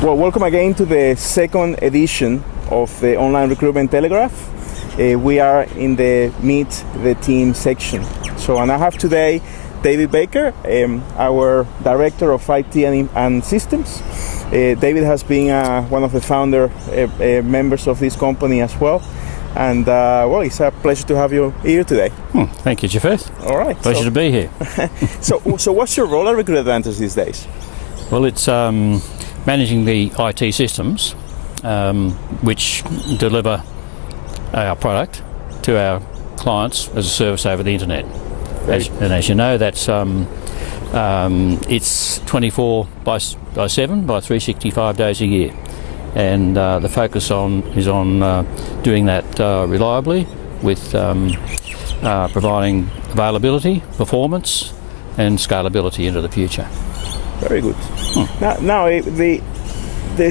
Well, welcome again to the second edition of the Online Recruitment Telegraph. We are in the Meet the Team section. And I have today David Baker, our Director of IT and Systems. David has been one of the founder members of this company as well. And well, it's a pleasure to have you here today. Thank you, Japheth. All right. Pleasure to be here. So what's your role at RecruitAdvantage these days? Well, it's managing the IT systems which deliver our product to our clients as a service over the internet. As you know, that's it's 24/7 by 365 days a year, and the focus is on doing that reliably with providing availability, performance, and scalability into the future. Very good. Now the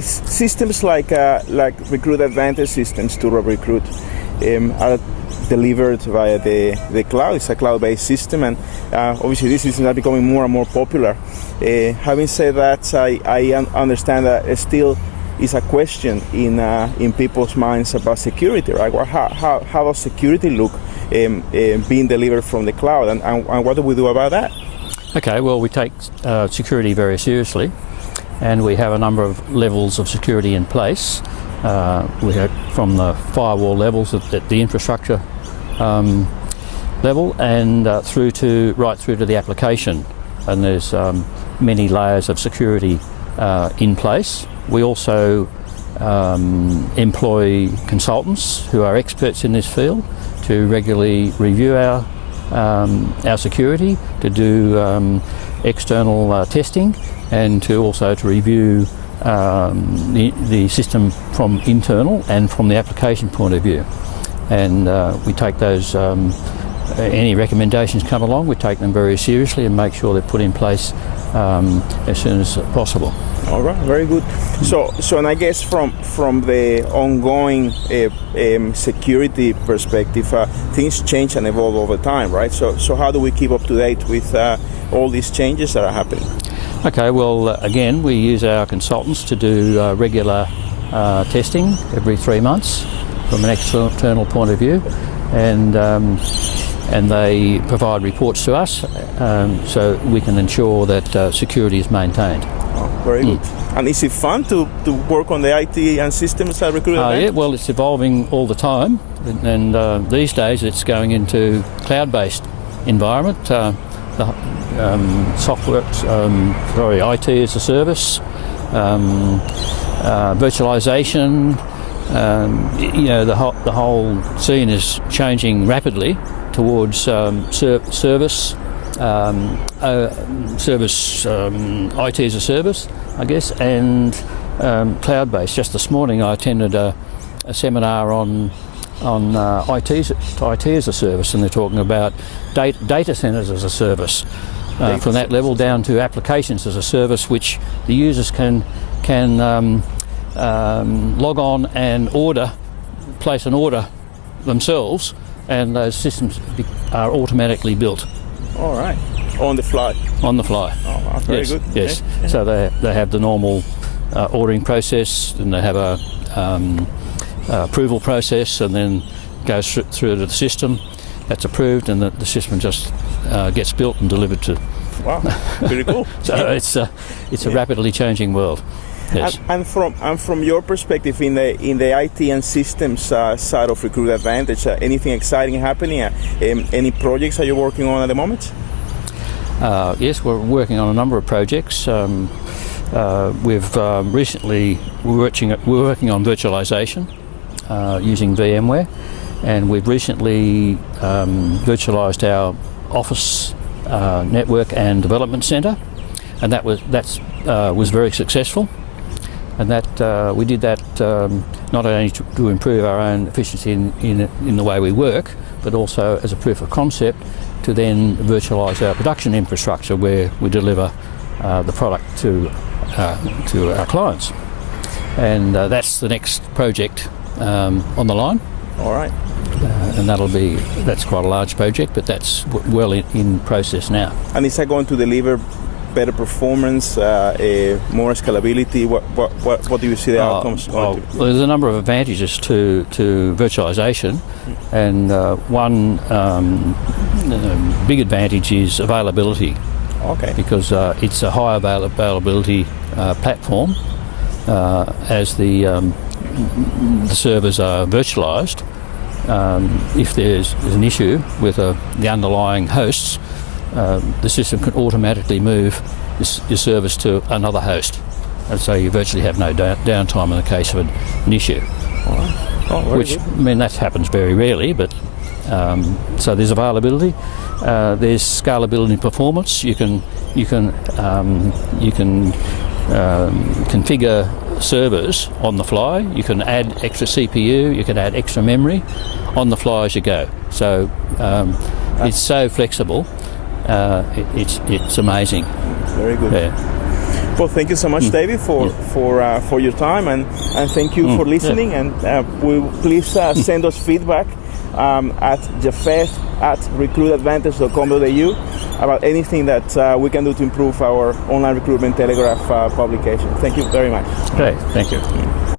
systems like RecruitAdvantage systems to recruit are delivered via the cloud. It's a cloud-based system, and obviously this is now becoming more and more popular. Having said that, I understand that it still is a question in people's minds about security, right? How does security look being delivered from the cloud, and what do we do about that? Okay, well, we take security very seriously, and we have a number of levels of security in place. We have from the firewall levels at the infrastructure level, and right through to the application. And there's many layers of security in place. We also employ consultants who are experts in this field to regularly review our security, to do external testing, and to review the system from internal and from the application point of view. And we take those, any recommendations come along, we take them very seriously and make sure they're put in place as soon as possible. All right, very good. So and I guess from the ongoing security perspective, things change and evolve over time, right? So how do we keep up to date with all these changes that are happening? Okay, well, again, we use our consultants to do regular testing every 3 months from an external point of view, and they provide reports to us so we can ensure that security is maintained. Oh, very good. And is it fun to work on the IT and systems at RecruitAdvantage? Yeah, well, it's evolving all the time, and these days it's going into cloud-based environment. Software, IT as a service, virtualization. The whole scene is changing rapidly towards service, IT as a service, I guess, and cloud-based. Just this morning, I attended a seminar on IT as a service, and they're talking about data centers as a service. From that level down to applications as a service, which the users can log on and place an order themselves, and those systems are automatically built. All right, on the fly. On the fly. Oh, wow, very good. Yes. Okay. So they have the normal ordering process, and they have a approval process, and then goes through to the system. That's approved, and the system just gets built and delivered to. Wow, pretty cool. So it's a rapidly changing world. Yes. And from your perspective in the IT and systems side of RecruitAdvantage, anything exciting happening? Any projects that you're working on at the moment? Yes, we're working on a number of projects. We've recently we're working on virtualization using VMware. And we've recently virtualized our office network and development center, and that was very successful. And we did that not only to improve our own efficiency in the way we work, but also as a proof of concept to then virtualize our production infrastructure where we deliver the product to our clients. And that's the next project on the line. All right. And that's quite a large project, but that's well in process now. And is that going to deliver better performance, more scalability? What do you see the outcomes? Well, there's a number of advantages to virtualization, and one big advantage is availability. Okay. Because it's a high availability platform. As the servers are virtualized, if there's an issue with the underlying hosts, the system can automatically move your service to another host, and so you virtually have no downtime in the case of an issue. Which, I mean, that happens very rarely, but so there's availability. There's scalability and performance. You can configure servers on the fly. You can add extra CPU. You can add extra memory on the fly as you go. So it's so flexible. It's amazing. Very good. Yeah. Well, thank you so much, David, for your time, and thank you for listening. And please send us feedback at jafeth@recruitadvantage.com.au about anything that we can do to improve our online recruitment telegraph publication. Thank you very much. Okay, thank you.